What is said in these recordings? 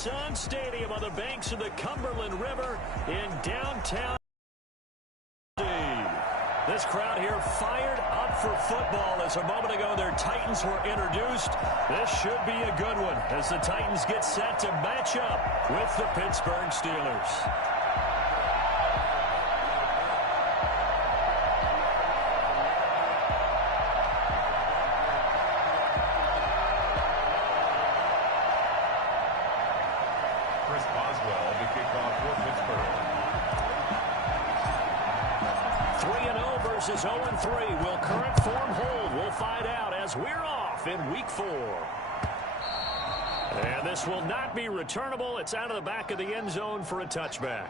Sun Stadium on the banks of the Cumberland River in downtown. This crowd here fired up for football as a moment ago their Titans were introduced. This should be a good one as the Titans get set to match up with the Pittsburgh Steelers. Chris Boswell, the kickoff for Pittsburgh. 3-0 versus 0-3. Will current form hold? We'll find out as we're off in Week 4. And this will not be returnable. It's out of the back of the end zone for a touchback.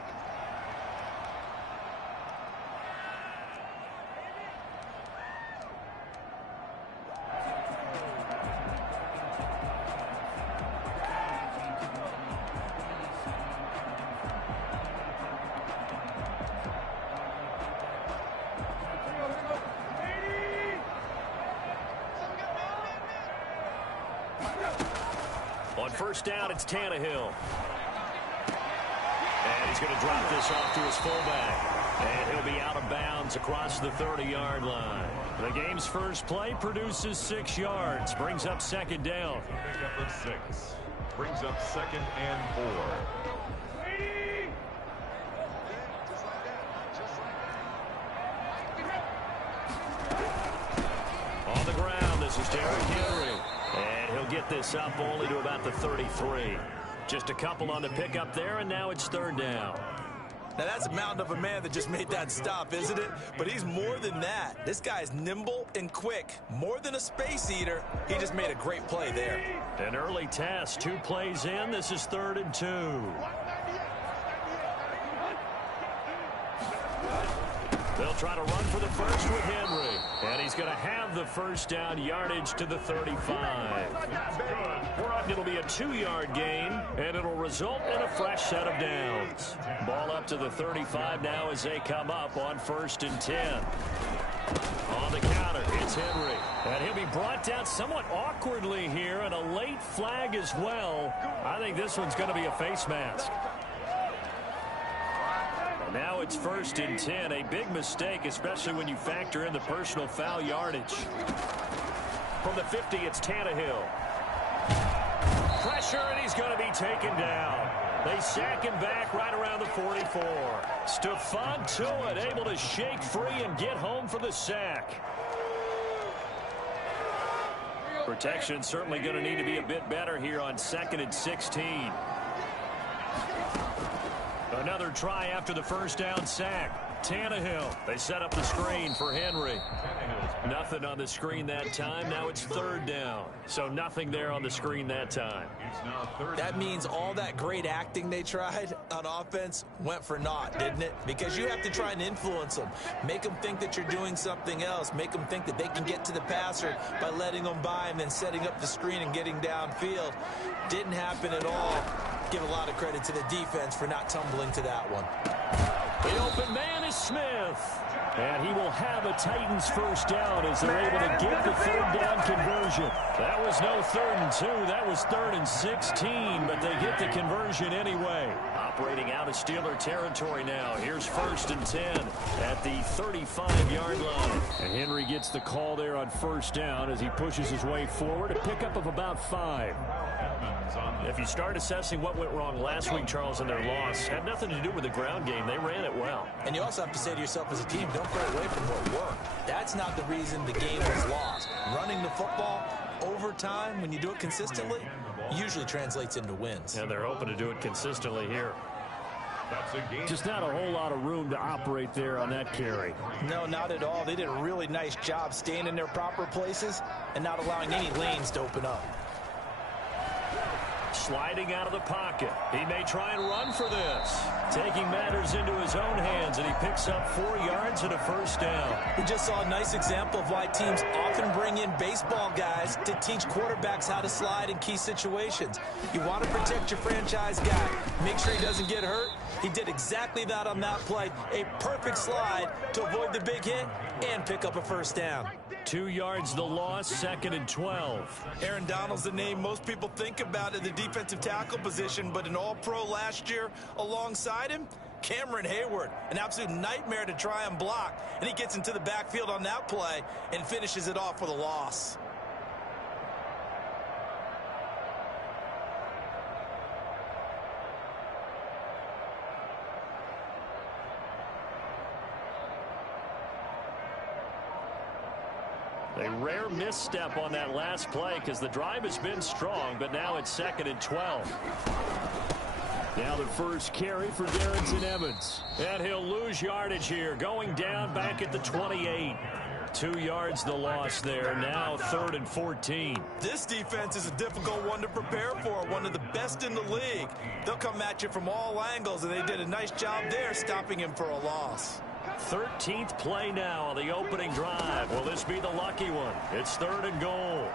On first down, it's Tannehill. And he's going to drop this off to his fullback. And he'll be out of bounds across the 30-yard line. The game's first play produces 6 yards. Brings up second down. Pickup of 6. Brings up 2nd and 4. On the ground, this is Derrick Henry. And he'll get this up only to about the 33. Just a couple on the pickup there, and now it's third down. Now, that's a mountain of a man that just made that stop, isn't it? But he's more than that. This guy's nimble and quick. More than a space eater. He just made a great play there. An early test. 2 plays in. This is 3rd and 2. They'll try to run for the first with Henry. And he's going to have the first down yardage to the 35. It'll be a 2-yard gain, and it'll result in a fresh set of downs. Ball up to the 35 now as they come up on 1st and 10. On the counter, it's Henry. And he'll be brought down somewhat awkwardly here, and a late flag as well. I think this one's going to be a face mask. Now it's 1st and 10. A big mistake, especially when you factor in the personal foul yardage. From the 50, it's Tannehill. Pressure, and he's going to be taken down. They sack him back right around the 44. Stephon Tuitt able to shake free and get home for the sack. Protection certainly going to need to be a bit better here on 2nd and 16. Another try after the first down sack. Tannehill. They set up the screen for Henry. Nothing on the screen that time. Now it's 3rd down. So nothing there on the screen that time. That means all that great acting they tried on offense went for naught, didn't it? Because you have to try and influence them. Make them think that you're doing something else. Make them think that they can get to the passer by letting them by and then setting up the screen and getting downfield. Didn't happen at all. Give a lot of credit to the defense for not tumbling to that one. The open man is Smith. And he will have a Titans first down as they're able to get the 3rd down conversion. That was no 3rd and 2. That was 3rd and 16, but they get the conversion anyway. Operating out of Steeler territory now. Here's 1st and 10 at the 35-yard line. And Henry gets the call there on first down as he pushes his way forward. A pickup of about 5. If you start assessing what went wrong last week, Charles, in their loss, had nothing to do with the ground game. They ran it well. And you also have to say to yourself as a team, don't go away from what worked. That's not the reason the game was lost. Running the football over time, when you do it consistently, usually translates into wins. And they're hoping to do it consistently here. Just not a whole lot of room to operate there on that carry. No, not at all. They did a really nice job staying in their proper places and not allowing any lanes to open up. Sliding out of the pocket. He may try and run for this. Taking matters into his own hands, and he picks up 4 yards and a first down. We just saw a nice example of why teams often bring in baseball guys to teach quarterbacks how to slide in key situations. You want to protect your franchise guy. Make sure he doesn't get hurt. He did exactly that on that play. A perfect slide to avoid the big hit and pick up a first down. 2 yards the loss, 2nd and 12. Aaron Donald's the name most people think about in the defensive tackle position, but an all-pro last year alongside him, Cameron Hayward, an absolute nightmare to try and block. And he gets into the backfield on that play and finishes it off with a loss. A rare misstep on that last play because the drive has been strong, but now it's 2nd and 12. Now the first carry for Darrington Evans. And he'll lose yardage here, going down back at the 28. 2 yards the loss there. Now 3rd and 14. This defense is a difficult one to prepare for, one of the best in the league. They'll come at you from all angles, and they did a nice job there stopping him for a loss. 13th play now on the opening drive. Will this be the lucky one? It's 3rd and goal.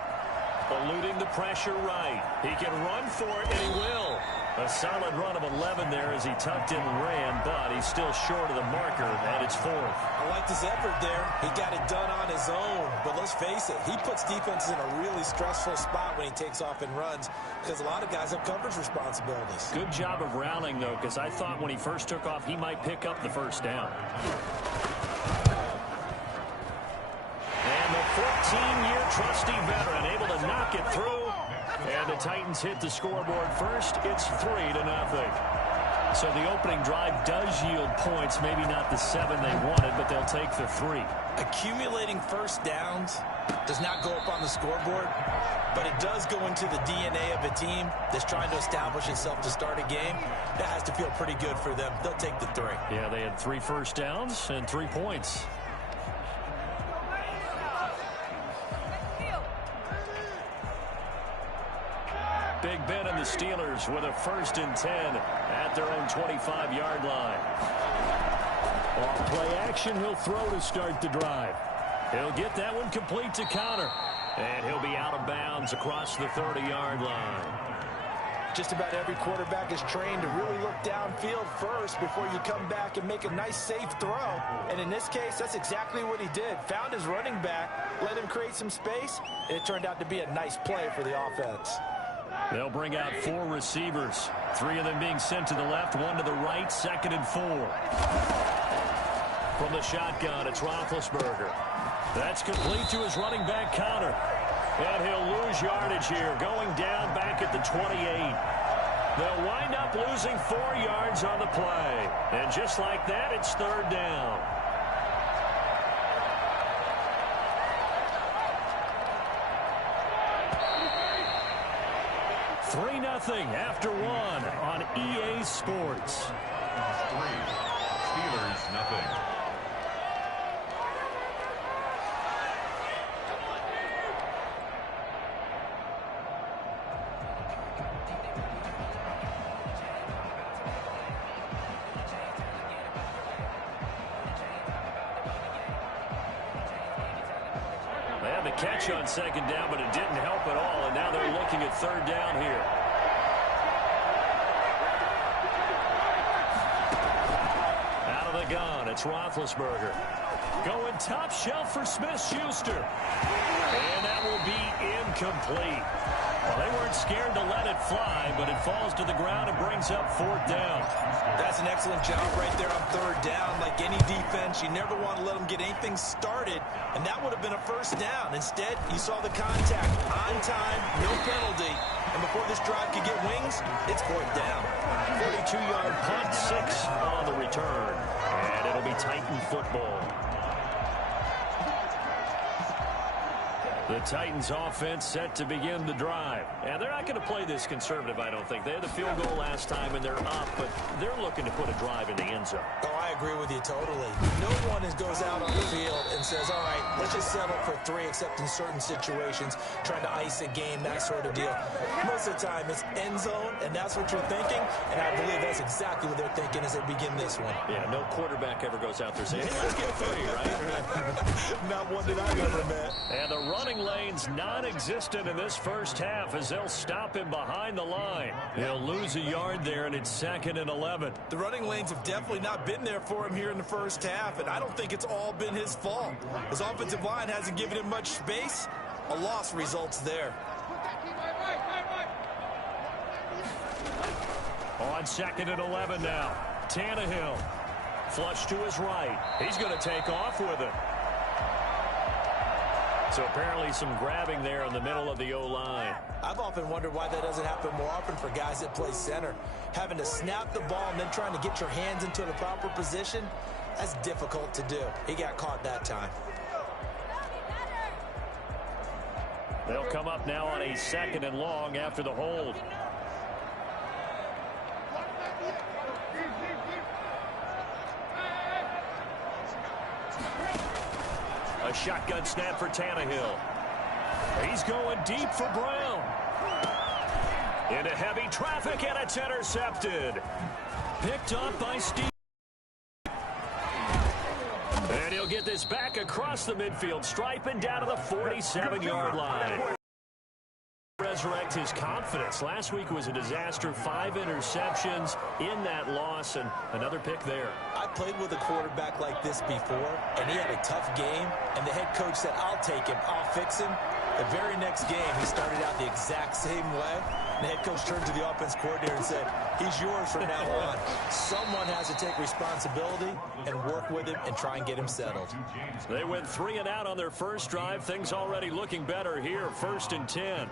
Eluding the pressure right. He can run for it, and he will. A solid run of 11 there as he tucked in and ran, but he's still short of the marker, and it's 4th. I like his effort there. He got it done on his own, but let's face it, he puts defenses in a really stressful spot when he takes off and runs because a lot of guys have coverage responsibilities. Good job of rallying, though, because I thought when he first took off, he might pick up the first down. And the 14-year trusty veteran able to knock it through. And the Titans hit the scoreboard first. It's 3-0. So the opening drive does yield points. Maybe not the 7 they wanted, but they'll take the 3. Accumulating first downs does not go up on the scoreboard, but it does go into the DNA of a team that's trying to establish itself to start a game. That has to feel pretty good for them. They'll take the 3. Yeah, they had 3 first downs and 3 points. Big Ben and the Steelers with a 1st and 10 at their own 25-yard line. Off play action, he'll throw to start the drive. He'll get that one complete to Conner. And he'll be out of bounds across the 30-yard line. Just about every quarterback is trained to really look downfield first before you come back and make a nice, safe throw. And in this case, that's exactly what he did. Found his running back, let him create some space, and it turned out to be a nice play for the offense. They'll bring out 4 receivers. 3 of them being sent to the left, 1 to the right, 2nd and 4. From the shotgun, it's Roethlisberger. That's complete to his running back, Conner. And he'll lose yardage here, going down back at the 28. They'll wind up losing 4 yards on the play. And just like that, it's 3rd down. 3-0 after 1 on EA Sports. 3, Steelers nothing. They had the catch on 2nd down, but it didn't help at all, and now they're looking at 3rd down here. Out of the gun, it's Roethlisberger. Going top shelf for Smith-Schuster. And that will be incomplete. Well, they weren't scared to let it fly, but it falls to the ground and brings up 4th down. That's an excellent job right there on 3rd down. Like any defense, you never want to let them get anything started, and that would have been a first down. Instead, you saw the contact on time, no penalty, and before this drive could get wings, it's 4th down. 42-yard punt, 6 on the return, and it'll be Titan football. The Titans offense set to begin the drive. And they're not going to play this conservative, I don't think. They had the field goal last time, and they're up, but they're looking to put a drive in the end zone. Oh, I agree with you totally. No one goes out on the field and says, all right, let's just settle for 3, except in certain situations, trying to ice a game, that sort of deal. Most of the time, it's end zone, and that's what you're thinking, and I believe that's exactly what they're thinking as they begin this one. Yeah, no quarterback ever goes out there saying, hey, let's get 3, right? Not one that I've ever met. And the running lane's non-existent in this first half as they'll stop him behind the line. He'll lose a yard there, and it's 2nd and 11. The running lanes have definitely not been there for him here in the first half, and I don't think it's all been his fault. His offensive line hasn't given him much space. A loss results there. On 2nd and 11 now. Tannehill. Flush to his right. He's going to take off with it. So apparently some grabbing there in the middle of the O-line. I've often wondered why that doesn't happen more often for guys that play center. Having to snap the ball and then trying to get your hands into the proper position, that's difficult to do. He got caught that time. They'll come up now on a 2nd and long after the hold. A shotgun snap for Tannehill. He's going deep for Brown. Into heavy traffic, and it's intercepted. Picked up by Steve. And he'll get this back across the midfield stripe and down to the 47-yard line. Resurrect his confidence. Last week was a disaster. 5 interceptions in that loss, and another pick there. I played with a quarterback like this before, and he had a tough game, and the head coach said, I'll take him, I'll fix him. The very next game, he started out the exact same way. The head coach turned to the offense coordinator and said, he's yours from now on. Someone has to take responsibility and work with him and try and get him settled. They went 3 and out on their first drive. Things already looking better here. 1st and 10.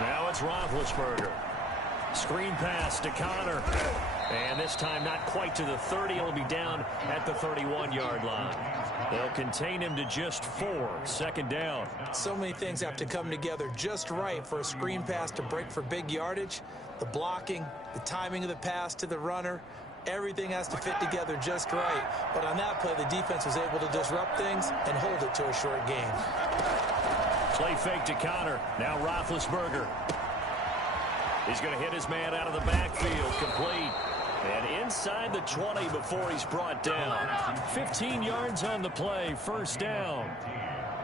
Now it's Roethlisberger. Screen pass to Connor. And this time not quite to the 30. He'll be down at the 31-yard line. They'll contain him to just 4. 2nd down. So many things have to come together just right for a screen pass to break for big yardage. The blocking, the timing of the pass to the runner, everything has to fit together just right. But on that play, the defense was able to disrupt things and hold it to a short game. Play fake to Connor. Now Roethlisberger. He's going to hit his man out of the backfield. Complete. And inside the 20 before he's brought down. 15 yards on the play. 1st down.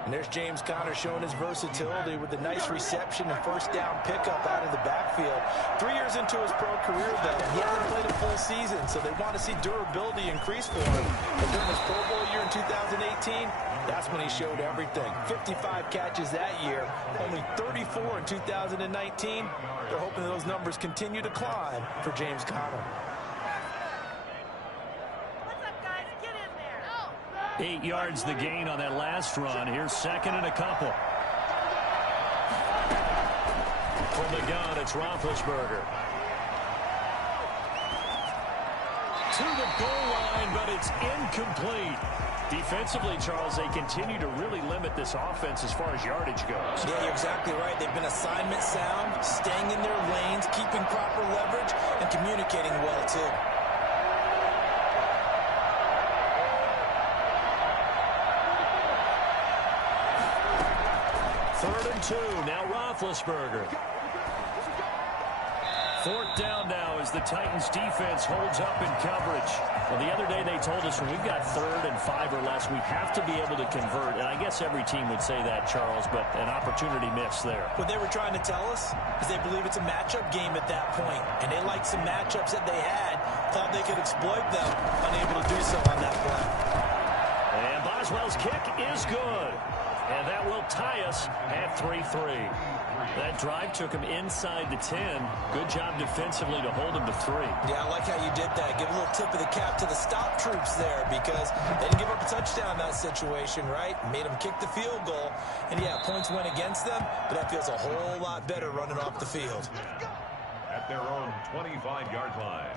And there's James Conner showing his versatility with a nice reception and 1st down pickup out of the backfield. 3 years into his pro career, though, he hasn't played a full season, so they want to see durability increase for him. But during his Pro Bowl year in 2018, that's when he showed everything. 55 catches that year, only 34 in 2019. They're hoping those numbers continue to climb for James Conner. 8 yards the gain on that last run. Here's 2nd and a couple. From the gun, it's Roethlisberger. To the goal line, but it's incomplete. Defensively, Charles, they continue to really limit this offense as far as yardage goes. Yeah, you're exactly right. They've been assignment sound, staying in their lanes, keeping proper leverage, and communicating well, too. Third and 2. Now Roethlisberger. 4th down now as the Titans defense holds up in coverage. Well, the other day they told us when we've got 3rd and 5 or less, we have to be able to convert. And I guess every team would say that, Charles, but an opportunity missed there. What they were trying to tell us is they believe it's a matchup game at that point. And they liked some matchups that they had, thought they could exploit them, unable to do so on that play. And Boswell's kick is good. And that will tie us at 3-3. That drive took him inside the 10. Good job defensively to hold him to 3. Yeah, I like how you did that. Give a little tip of the cap to the stop troops there because they didn't give up a touchdown in that situation, right? Made them kick the field goal. And, yeah, points went against them, but that feels a whole lot better running off the field. At their own 25-yard line.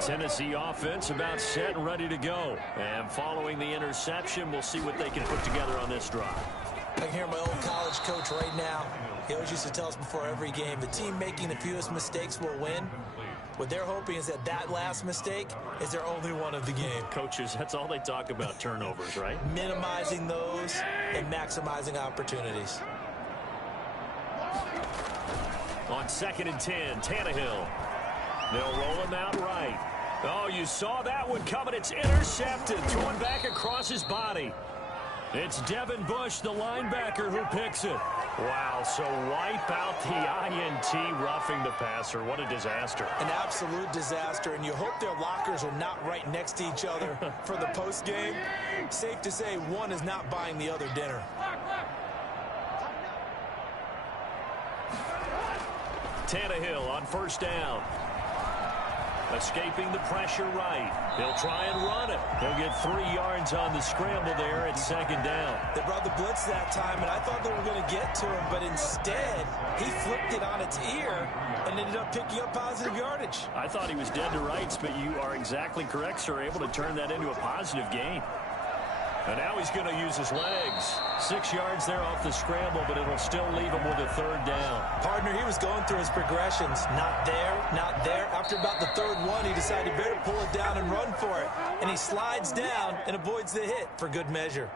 Tennessee offense about set and ready to go. And following the interception, we'll see what they can put together on this drive. I can hear my old college coach right now. He always used to tell us before every game, the team making the fewest mistakes will win. What they're hoping is that that last mistake is their only one of the game. Coaches, that's all they talk about, turnovers, right? Minimizing those and maximizing opportunities. On 2nd and 10, Tannehill. They'll roll him out right. Oh, you saw that one coming. It's intercepted. Thrown back across his body. It's Devin Bush, the linebacker, who picks it. Wow, so wipe out the INT, roughing the passer. What a disaster. An absolute disaster, and you hope their lockers are not right next to each other for the postgame. Safe to say one is not buying the other dinner. Tannehill on 1st down. Escaping the pressure right. He'll try and run it. He'll get 3 yards on the scramble there at 2nd down. They brought the blitz that time, and I thought they were going to get to him, but instead, he flipped it on its ear and ended up picking up positive yardage. I thought he was dead to rights, but you are exactly correct, sir. Able to turn that into a positive gain. And now he's going to use his legs. 6 yards there off the scramble, but it'll still leave him with a 3rd down. Partner, he was going through his progressions. Not there, not there. After about the 3rd one, he decided he better pull it down and run for it. And he slides down and avoids the hit for good measure.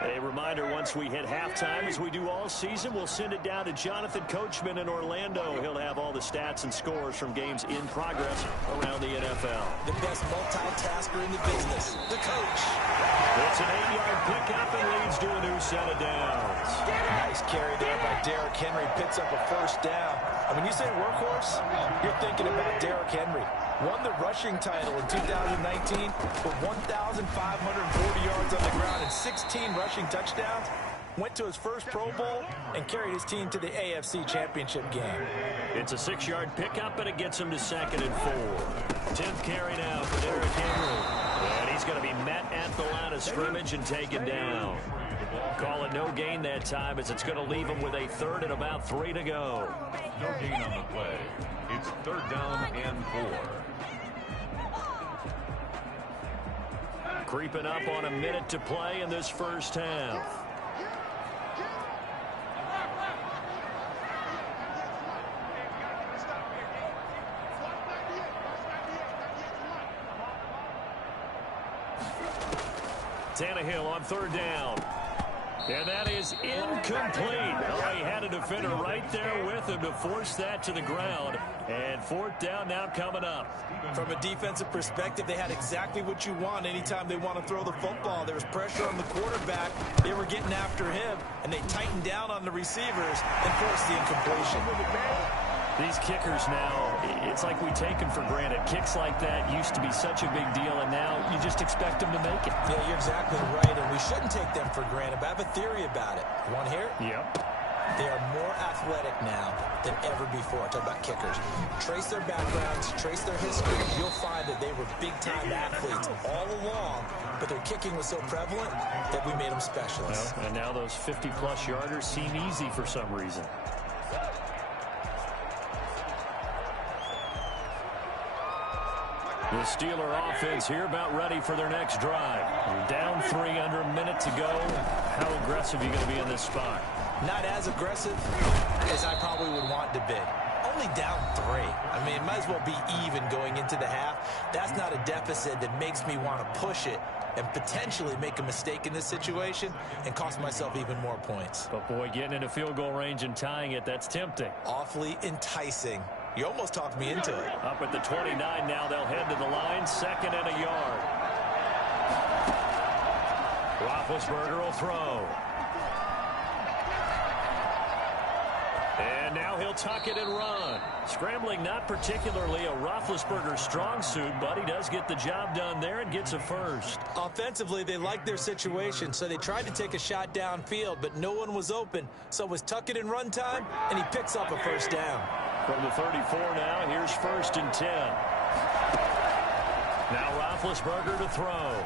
A reminder, once we hit halftime, as we do all season, we'll send it down to Jonathan Coachman in Orlando. He'll have all the stats and scores from games in progress around the NFL. The best multitasker in the business, the coach. It's an 8-yard pickup and leads to a new set of downs. Nice carry there by Derrick Henry. Picks up a 1st down. And when you say workhorse, you're thinking about Derrick Henry. Won the rushing title in 2019 with 1,540 yards on the ground and 16 rushing touchdowns. Went to his first Pro Bowl and carried his team to the AFC Championship game. It's a 6-yard pickup, and it gets him to 2nd and 4. 10th carry now for Derrick Henry. And he's going to be met at the line of scrimmage and taken down. Call it no gain that time, as it's going to leave him with a 3rd and about 3 to go. No gain on the play. It's 3rd down and 4. Creeping up on a minute to play in this 1st half. Tannehill on 3rd down. And that is incomplete. Oh, he had a defender right there with him to force that to the ground. And 4th down now coming up. From a defensive perspective, they had exactly what you want anytime they want to throw the football. There was pressure on the quarterback. They were getting after him, and they tightened down on the receivers and forced the incompletion. These kickers now, it's like we take them for granted. Kicks like that used to be such a big deal, and now you just expect them to make it. Yeah, you're exactly right, and we shouldn't take them for granted, but I have a theory about it. You want to hear it? Yep. They are more athletic now than ever before. Talk about kickers. Trace their backgrounds, trace their history. You'll find that they were big-time athletes all along, but their kicking was so prevalent that we made them specialists. Well, and now those 50-plus yarders seem easy for some reason. The Steeler offense here about ready for their next drive. Down 3 under a minute to go. How aggressive are you going to be in this spot? Not as aggressive as I probably would want to be. Only down 3. I mean, it might as well be even going into the half. That's not a deficit that makes me want to push it and potentially make a mistake in this situation and cost myself even more points. But, boy, getting into field goal range and tying it, that's tempting. Awfully enticing. You almost talked me into it. Up at the 29 now, they'll head to the line. 2nd and a yard. Roethlisberger will throw. And now he'll tuck it and run. Scrambling, not particularly a Roethlisberger strong suit, but he does get the job done there and gets a 1st. Offensively, they liked their situation, so they tried to take a shot downfield, but no one was open. So it was tuck it and run time, and he picks up a 1st down. From the 34 now, here's 1st and 10. Now Roethlisberger to throw.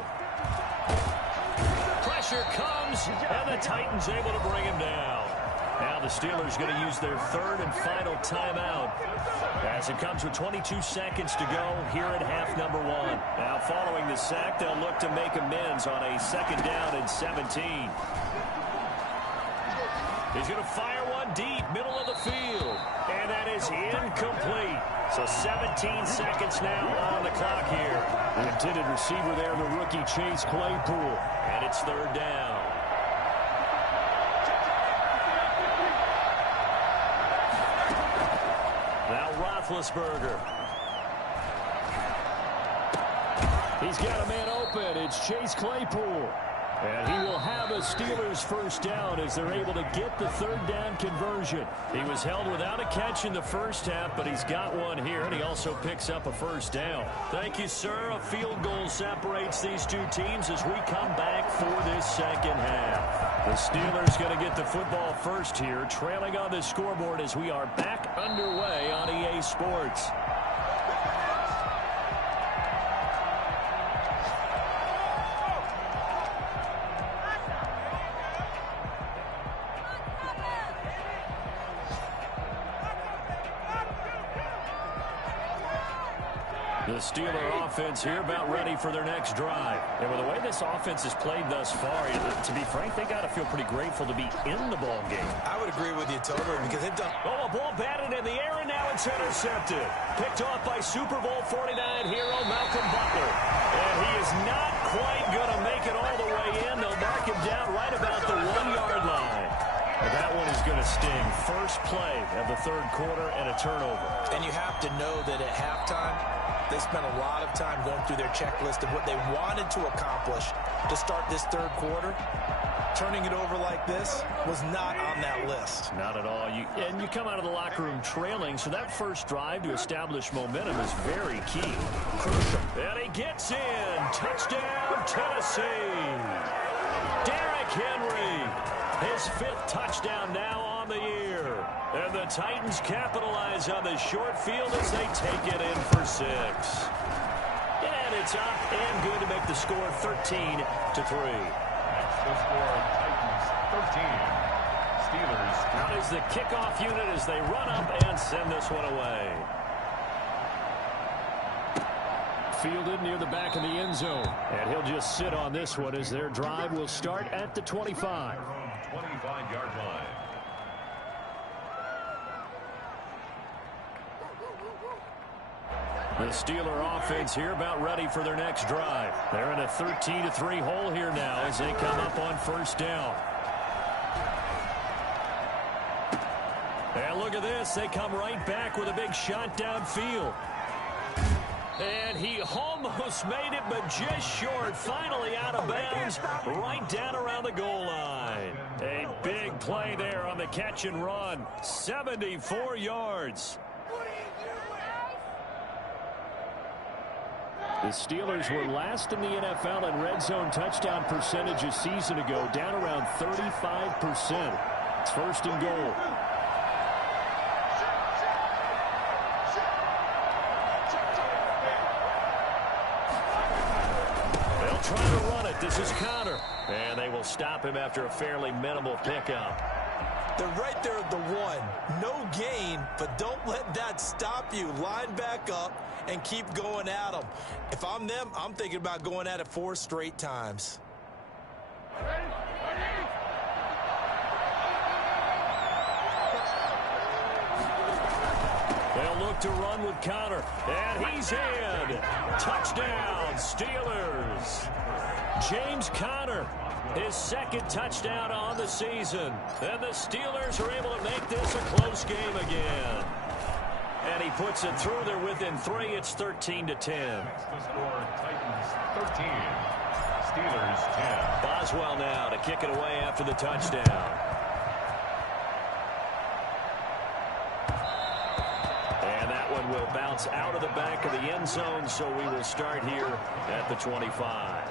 Pressure comes, and the Titans able to bring him down. Now the Steelers going to use their 3rd and final timeout as as it comes with 22 seconds to go here at half number one. Now following the sack, they'll look to make amends on a 2nd down and 17. He's going to fire one deep, middle of the field. And that is incomplete. So 17 seconds now on the clock here. The intended receiver there, the rookie Chase Claypool. And it's 3rd down. Now Roethlisberger. He's got a man open. It's Chase Claypool. And he will have a Steelers 1st down as they're able to get the 3rd down conversion. He was held without a catch in the first half, but he's got one here, and he also picks up a 1st down. Thank you, sir. A field goal separates these two teams as we come back for this 2nd half. The Steelers going to get the football first here, trailing on the scoreboard as we are back underway on EA Sports. The Steeler offense here about ready for their next drive. And with the way this offense has played thus far, to be frank, they got to feel pretty grateful to be in the ball game. I would agree with you totally because they've done... Oh, a ball batted in the air, and now it's intercepted. Picked off by Super Bowl 49 hero Malcolm Butler. And he is not quite going to make it all the way in. They'll mark him down right about the 1-yard line. And that one is going to sting. First play of the 3rd quarter and a turnover. And you have to know that at halftime, they spent a lot of time going through their checklist of what they wanted to accomplish to start this 3rd quarter. Turning it over like this was not on that list. Not at all. And you come out of the locker room trailing, so that first drive to establish momentum is very key. Crucial. And he gets in. Touchdown, Tennessee. Derrick Henry. His 5th touchdown now on the year. And the Titans capitalize on the short field as they take it in for 6. And it's up and good to make the score 13-3. The score, Titans 13. Steelers. Out is the kickoff unit as they run up and send this one away. Fielded near the back of the end zone. And he'll just sit on this one as their drive will start at the 25. 25-yard line. The Steeler offense here about ready for their next drive. They're in a 13-3 hole here now as they come up on 1st down. And look at this. They come right back with a big shot downfield. And he almost made it, but just short. Finally out of bounds, right down around the goal line. A big play there on the catch and run. 74 yards. The Steelers were last in the NFL in red zone touchdown percentage a season ago, down around 35%. It's 1st and goal. They'll try to run it. This is Conner. And they will stop him after a fairly minimal pickup. They're right there at the 1. No gain, but don't let that stop you. Line back up and keep going at them. If I'm them, I'm thinking about going at it 4 straight times. They'll look to run with Conner. And he's in. Touchdown, Steelers. James Conner. His 2nd touchdown on the season. And the Steelers are able to make this a close game again. And he puts it through. They're within 3. It's 13-10. The score, Titans 13. Steelers 10. Boswell now to kick it away after the touchdown. And that one will bounce out of the back of the end zone, so we will start here at the 25.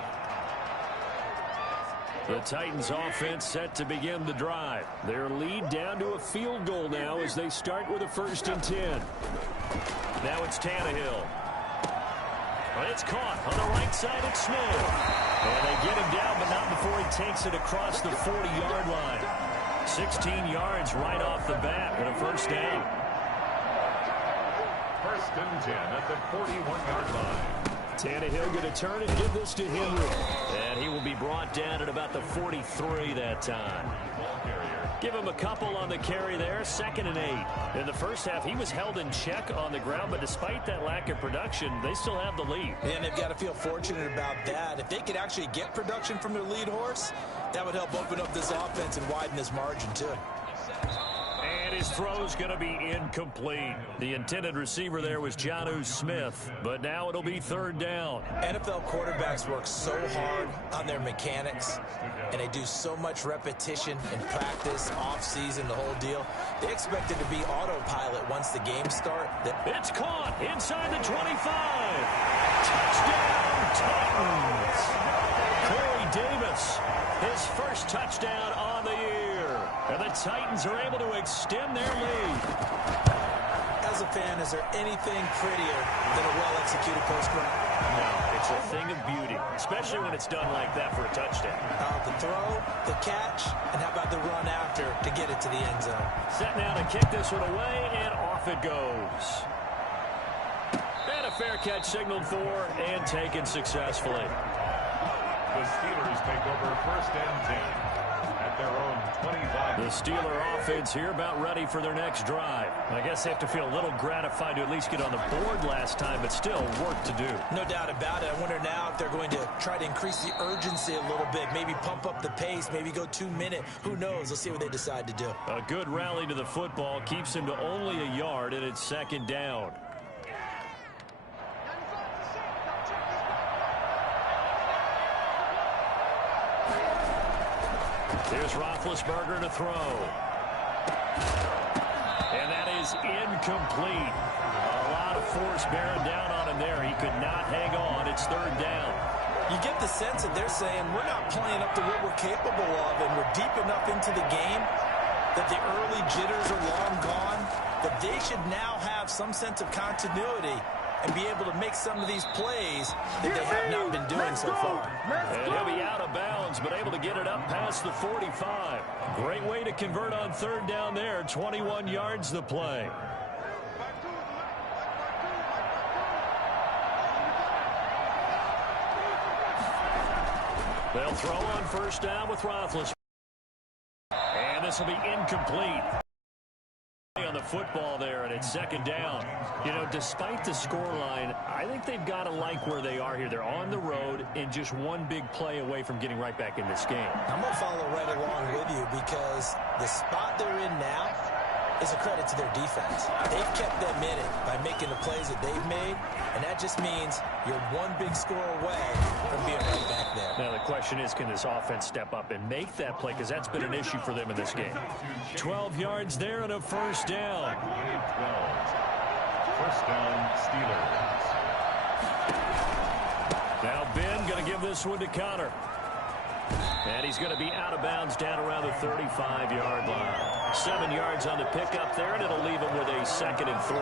The Titans offense set to begin the drive. Their lead down to a field goal now as they start with a 1st and 10. Now it's Tannehill. But it's caught on the right side at Smith. And they get him down, but not before he takes it across the 40-yard line. 16 yards right off the bat and a 1st down. First and 10 at the 41-yard line. Tannehill going to turn and give this to Henry. And he will be brought down at about the 43 that time. Give him a couple on the carry there, 2nd and 8. In the first half, he was held in check on the ground, but despite that lack of production, they still have the lead. And they've got to feel fortunate about that. If they could actually get production from their lead horse, that would help open up this offense and widen this margin, too. And his throw's going to be incomplete. The intended receiver there was Jonnu Smith, but now it'll be 3rd down. NFL quarterbacks work so hard on their mechanics, and they do so much repetition in practice, off-season, the whole deal. They expect it to be autopilot once the games start. It's caught inside the 25. Touchdown, Titans. Corey Davis, his first touchdown on the year. And the Titans are able to extend their lead. As a fan, is there anything prettier than a well-executed post route? No, it's a thing of beauty, especially when it's done like that for a touchdown. The throw, the catch, and how about the run after to get it to the end zone? Set now to kick this one away, and off it goes. And a fair catch signaled for and taken successfully. The Steelers take over 1st and 10 at their own 25. The Steeler offense here about ready for their next drive. I guess they have to feel a little gratified to at least get on the board last time, but still work to do. No doubt about it. I wonder now if they're going to try to increase the urgency a little bit, maybe pump up the pace, maybe go 2-minute. Who knows? Let's see what they decide to do. A good rally to the football keeps him to only a yard, and it's 2nd down. Here's Roethlisberger to throw. And that is incomplete. A lot of force bearing down on him there. He could not hang on. It's 3rd down. You get the sense that they're saying we're not playing up to what we're capable of, and we're deep enough into the game that the early jitters are long gone, that they should now have some sense of continuity and be able to make some of these plays that they have not been doing so far. And he'll be out of bounds, but able to get it up past the 45. Great way to convert on 3rd down there. 21 yards the play. They'll throw on 1st down with Roethlisberger. And this will be incomplete. On the football there, and it's 2nd down. You know, despite the scoreline, I think they've got to like where they are here. They're on the road and just one big play away from getting right back in this game. I'm going to follow right along with you because the spot they're in now is a credit to their defense. They've kept them in it by making the plays that they've made, and that just means you're one big score away from being right back there. Now, the question is, can this offense step up and make that play? Because that's been an issue for them in this game. 12 yards there and a 1st down. 12. 1st down, Steelers. Now Ben going to give this one to Connor. And he's going to be out of bounds down around the 35-yard line. 7 yards on the pickup there, and it'll leave him with a 2nd and 3.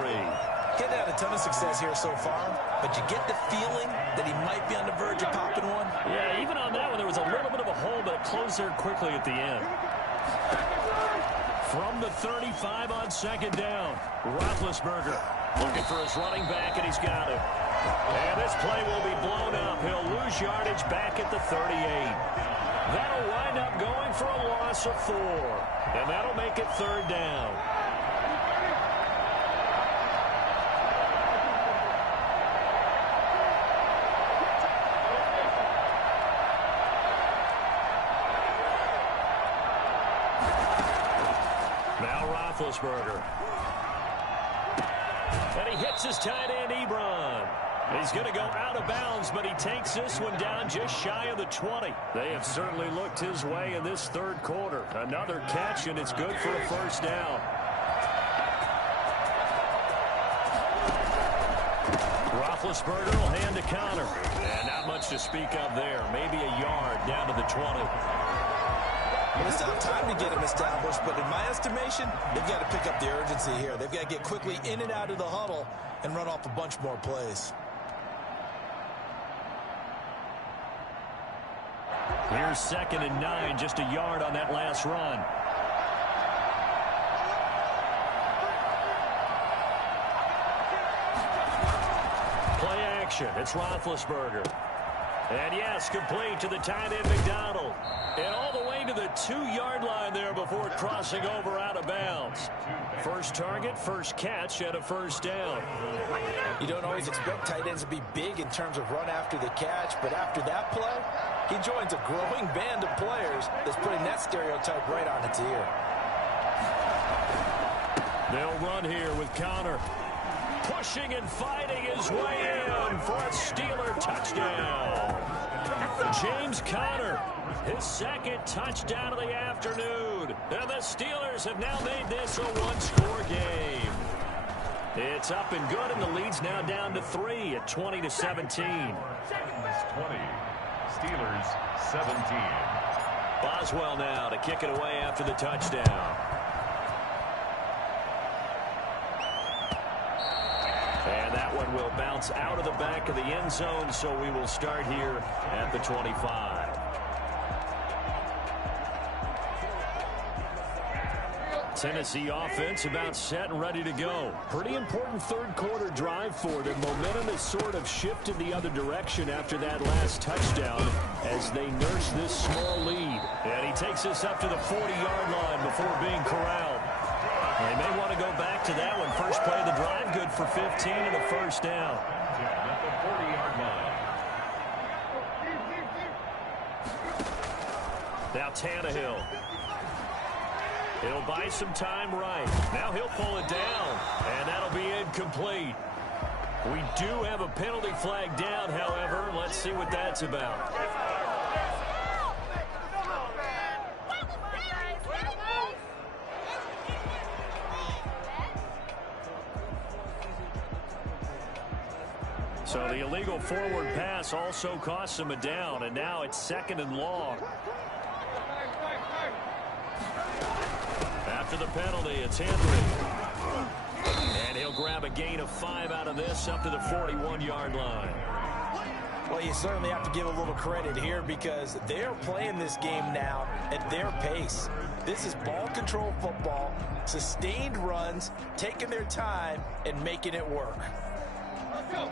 He had a ton of success here so far, but you get the feeling that he might be on the verge of popping one. Yeah, even on that one, there was a little bit of a hole, but it closed there quickly at the end. From the 35 on 2nd down, Roethlisberger looking for his running back, and he's got it. And this play will be blown up. He'll lose yardage back at the 38. That'll wind up going for a loss of 4. And that'll make it 3rd down. Now Roethlisberger. And he hits his tight end, Ebron. He's going to go out of bounds, but he takes this one down just shy of the 20. They have certainly looked his way in this 3rd quarter. Another catch, and it's good for a 1st down. Roethlisberger will hand to Connor. And not much to speak of there. Maybe a yard down to the 20. Well, it's not time to get him established, but in my estimation, they've got to pick up the urgency here. They've got to get quickly in and out of the huddle and run off a bunch more plays. Here's 2nd and 9, just a yard on that last run. action. It's Roethlisberger. And yes, complete to the tight end McDonald. And all the way to the 2-yard line there before crossing over out of bounds. First target, first catch, and a first down. You don't always expect tight ends to be big in terms of run after the catch, but after that play, he joins a growing band of players that's putting that stereotype right on its ear. They'll run here with Conner. Pushing and fighting his way in for a Steeler touchdown. James Conner, his second touchdown of the afternoon. And the Steelers have now made this a one-score game. It's up and good, and the lead's now down to 3 at 20-17. Titans 20, Steelers 17. Boswell now to kick it away after the touchdown. And that one will bounce out of the back of the end zone, so we will start here at the 25. Tennessee offense about set and ready to go. Pretty important third quarter drive for them. Momentum has sort of shifted the other direction after that last touchdown as they nurse this small lead. And he takes us up to the 40-yard line before being corralled. They may want to go back to that one. First play of the drive, good for 15 and a first down. At the 40-yard line. Now Tannehill. He'll buy some time right. Now he'll pull it down, and that'll be incomplete. We do have a penalty flag down, however. Let's see what that's about. So the illegal forward pass also costs him a down, and now it's 2nd and long. After the penalty, it's Henry. And he'll grab a gain of 5 out of this up to the 41-yard line. Well, you certainly have to give a little credit here because they're playing this game now at their pace. This is ball control football, sustained runs, taking their time, and making it work. Let's go.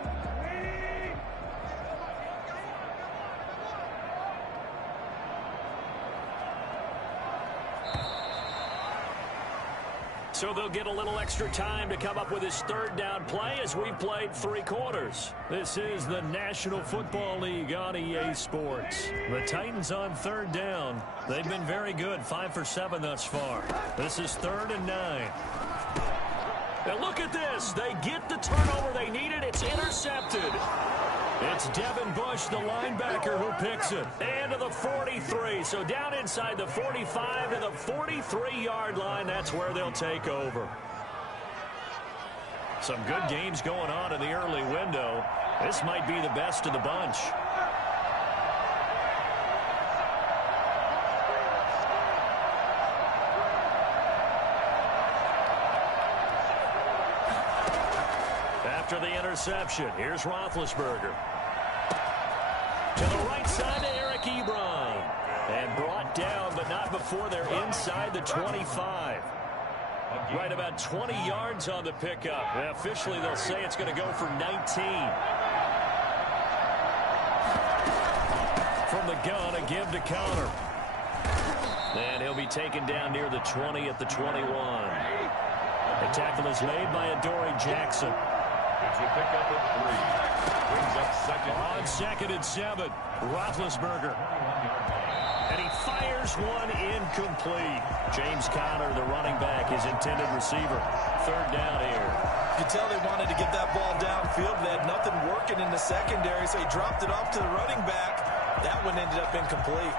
So they'll get a little extra time to come up with his third down play as we played 3 quarters. This is the National Football League on EA Sports. The Titans on 3rd down. They've been very good, 5 for 7 thus far. This is 3rd and 9. And look at this. They get the turnover they needed. It's intercepted. It's Devin Bush, the linebacker, who picks it. And to the 43. So down inside the 45 to the 43-yard line. That's where they'll take over. Some good games going on in the early window. This might be the best of the bunch. After the interception, here's Roethlisberger. To the right side to Eric Ebron. And brought down, but not before they're inside the 25. Right about 20 yards on the pickup. And officially, they'll say it's going to go for 19. From the gun, a give to Conner. And he'll be taken down near the 20 at the 21. The tackle is made by Adoree Jackson. It's a pickup of 3. Brings up 2nd. On 2nd and 7, Roethlisberger. And he fires one incomplete. James Conner, the running back, his intended receiver. 3rd down here. You can tell they wanted to get that ball downfield. They had nothing working in the secondary, so he dropped it off to the running back. That one ended up incomplete.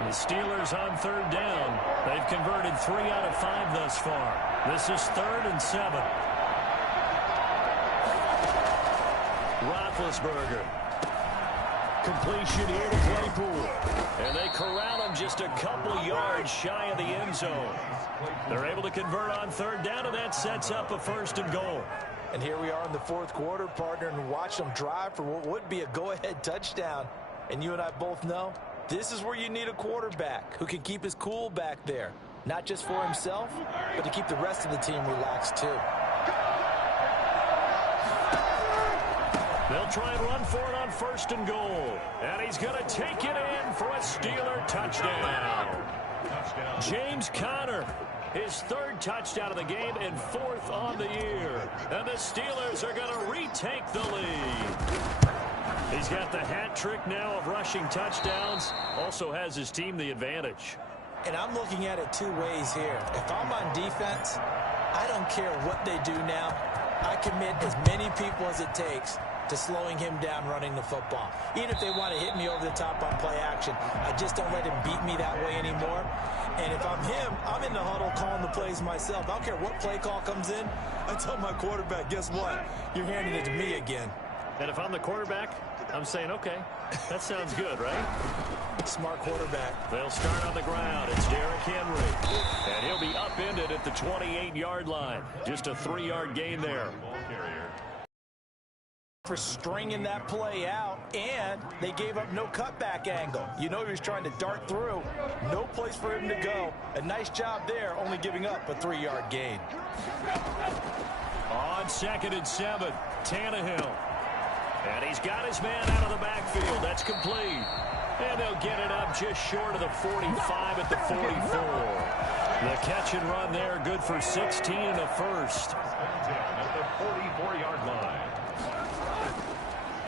The Steelers on 3rd down. They've converted 3 out of 5 thus far. This is 3rd and 7. Roethlisberger. Completion here to Claypool. And they corral him just a couple yards shy of the end zone. They're able to convert on 3rd down, and that sets up a 1st and goal. And here we are in the 4th quarter, partner, and watch them drive for what would be a go-ahead touchdown. And you and I both know this is where you need a quarterback who can keep his cool back there. not just for himself, but to keep the rest of the team relaxed too. They'll try and run for it on 1st and goal. And he's going to take it in for a Steeler touchdown. James Conner, his 3rd touchdown of the game and 4th on the year. And the Steelers are going to retake the lead. He's got the hat trick now of rushing touchdowns. Also has his team the advantage. And I'm looking at it 2 ways here. If I'm on defense, I don't care what they do now. I commit as many people as it takes to slowing him down running the football. Even if they want to hit me over the top on play action, I just don't let him beat me that way anymore. And if I'm him, I'm in the huddle calling the plays myself. I don't care what play call comes in. I tell my quarterback, guess what? You're handing it to me again. And if I'm the quarterback, I'm saying, okay, that sounds good, right? Smart quarterback. They'll start on the ground. It's Derrick Henry. And he'll be upended at the 28-yard line. Just a 3-yard gain there. For stringing that play out, and they gave up no cutback angle. You know he was trying to dart through. No place for him to go. A nice job there, only giving up a 3-yard gain. On 2nd and 7, Tannehill. And he's got his man out of the backfield. That's complete. And they'll get it up just short of the 45 at the 44. The catch and run there, good for 16 and a first. At the 44-yard line.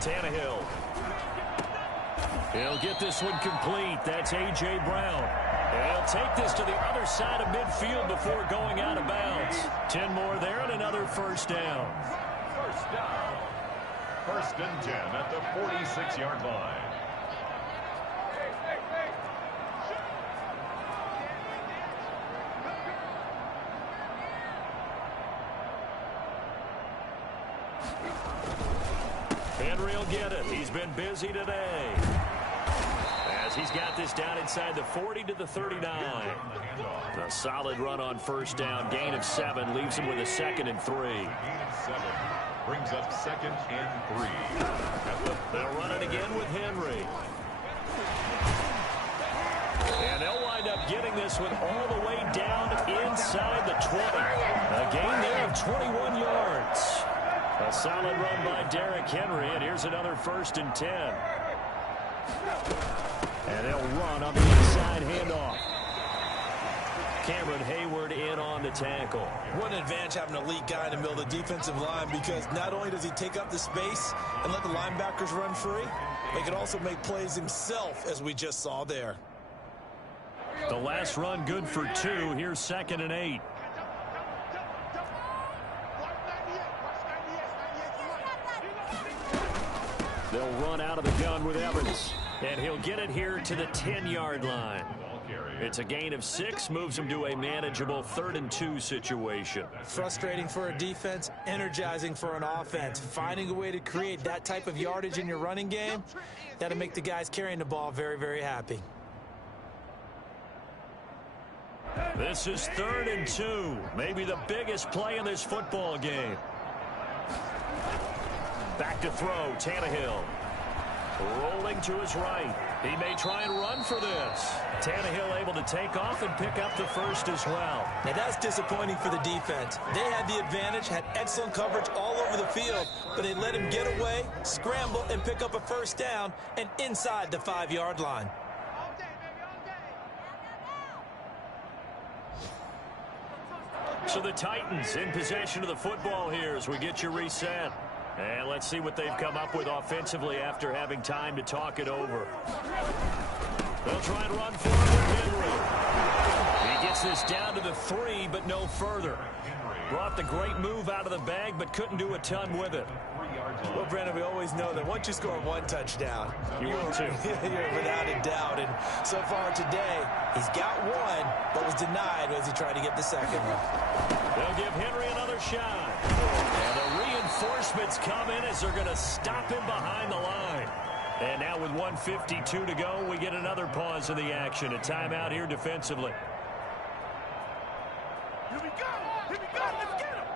Tannehill. He'll get this one complete. That's A.J. Brown. And he'll take this to the other side of midfield before going out of bounds. 10 more there and another first down. First down. 1st and 10 at the 46-yard line. Henry will get it. He's been busy today. As he's got this down inside the 40 to the 39. A solid run on 1st down. Gain of 7 leaves him with a 2nd and 3. Gain of 7 brings up 2nd and 3. They'll run it again with Henry. And they'll wind up getting this one all the way down inside the 20. A gain there of 21 yards. A solid run by Derrick Henry, and here's another 1st and 10. And they'll run on the inside handoff. Cameron Hayward in on the tackle. What an advantage having an elite guy in the middle of the defensive line, because not only does he take up the space and let the linebackers run free, he can also make plays himself, as we just saw there. The last run good for 2. Here's 2nd and 8. They'll run out of the gun with Evans. And he'll get it here to the 10-yard line. It's a gain of 6, moves him to a manageable 3rd and 2 situation. Frustrating for a defense, energizing for an offense. Finding a way to create that type of yardage in your running game, that'll make the guys carrying the ball very, very happy. This is 3rd and 2. Maybe the biggest play in this football game. Back to throw, Tannehill. Rolling to his right. He may try and run for this. Tannehill able to take off and pick up the first as well. Now that's disappointing for the defense. They had the advantage, had excellent coverage all over the field, but they let him get away, scramble, and pick up a 1st down and inside the 5-yard line. So the Titans in possession of the football here as we get you reset. And let's see what they've come up with offensively after having time to talk it over. They'll try and run for it with Henry. He gets this down to the 3, but no further. Brought the great move out of the bag, but couldn't do a ton with it. Well, Brandon, we always know that once you score 1 touchdown, you're without a doubt. And so far today, he's got 1, but was denied as he tried to get the 2nd one. They'll give Henry another shot. And the reinforcements come in as they're going to stop him behind the line. And now with 1:52 to go, we get another pause in the action. A timeout here defensively. Here we go! Here we go! Let's get him!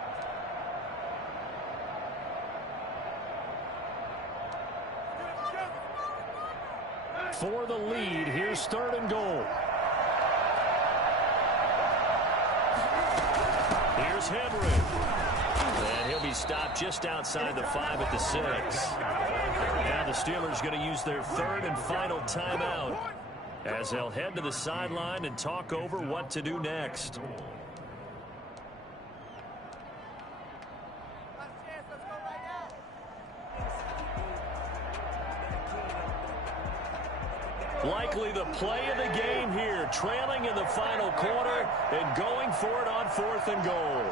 For the lead, here's 3rd and goal. Here's Henry. And he'll be stopped just outside the 5 at the 6. Now the Steelers going to use their third and final timeout as they'll head to the sideline and talk over what to do next. Likely the play of the game here, trailing in the final quarter and going for it on 4th and goal.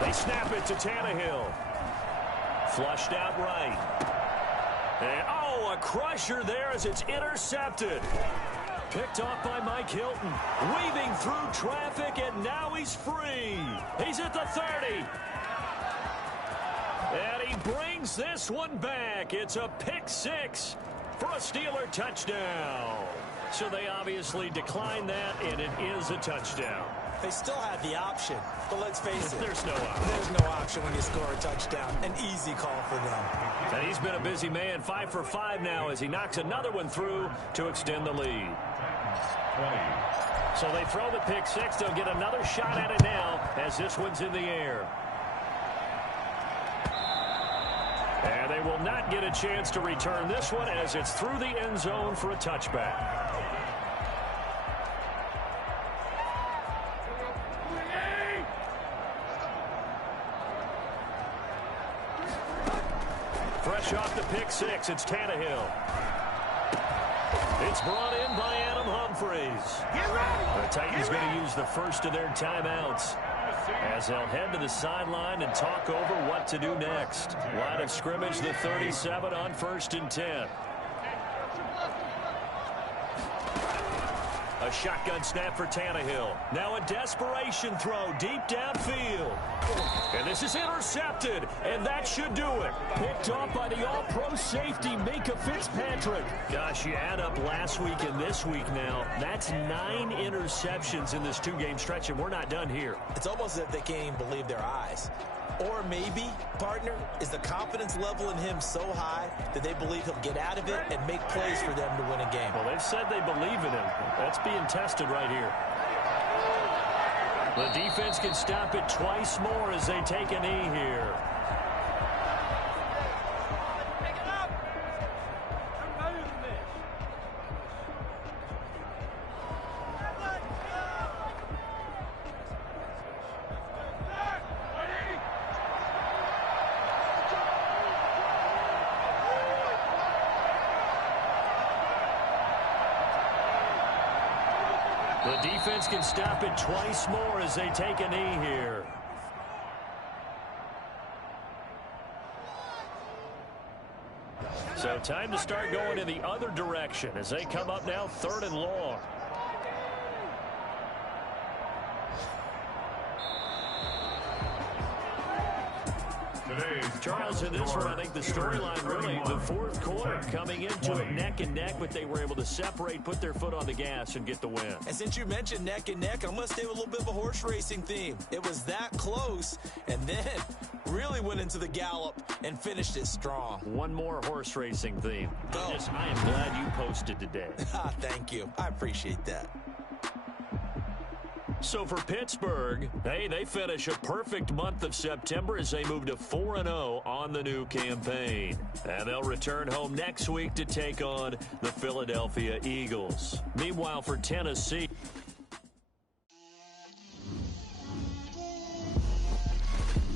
They snap it to Tannehill. Flushed out right. And, oh, a crusher there as it's intercepted. Picked off by Mike Hilton. Weaving through traffic, and now he's free. He's at the 30. And he brings this one back. It's a pick-6 for a Steeler touchdown. So they obviously declined that, and it is a touchdown. They still have the option, but let's face it. There's no option. There's no option when you score a touchdown. An easy call for them. And he's been a busy man, 5 for 5 now as he knocks another one through to extend the lead. 20. So they throw the pick-6. They'll get another shot at it now as this one's in the air. And they will not get a chance to return this one as it's through the end zone for a touchback. Fresh off the pick-6, it's Tannehill. It's brought in by Adam Humphries. The Titans going to use the first of their timeouts as they'll head to the sideline and talk over what to do next. Line of scrimmage, the 37 on 1st and 10. A shotgun snap for Tannehill. Now a desperation throw deep downfield. And this is intercepted, and that should do it. Picked off by the all-pro safety, Minkah Fitzpatrick. Gosh, you add up last week and this week now. That's 9 interceptions in this 2-game stretch, and we're not done here. It's almost as if they can't even believe their eyes. Or maybe, partner, is the confidence level in him so high that they believe he'll get out of it and make plays for them to win a game. Well, they've said they believe in him. That's being tested right here. The defense can stop it twice more as they take a knee here. The defense can stop it twice more as they take a knee here. So time to start going in the other direction as they come up now 3rd and long. Charles, in this one, I think the storyline really, the 4th quarter, coming into it neck and neck, but they were able to separate, put their foot on the gas, and get the win. And since you mentioned neck and neck, I'm going to stay with a little bit of a horse racing theme. It was that close, and then really went into the gallop and finished it strong. One more horse racing theme. I am glad you posted today. Thank you. I appreciate that. So for Pittsburgh, hey, they finish a perfect month of September as they move to 4-0 on the new campaign. And they'll return home next week to take on the Philadelphia Eagles. Meanwhile, for Tennessee,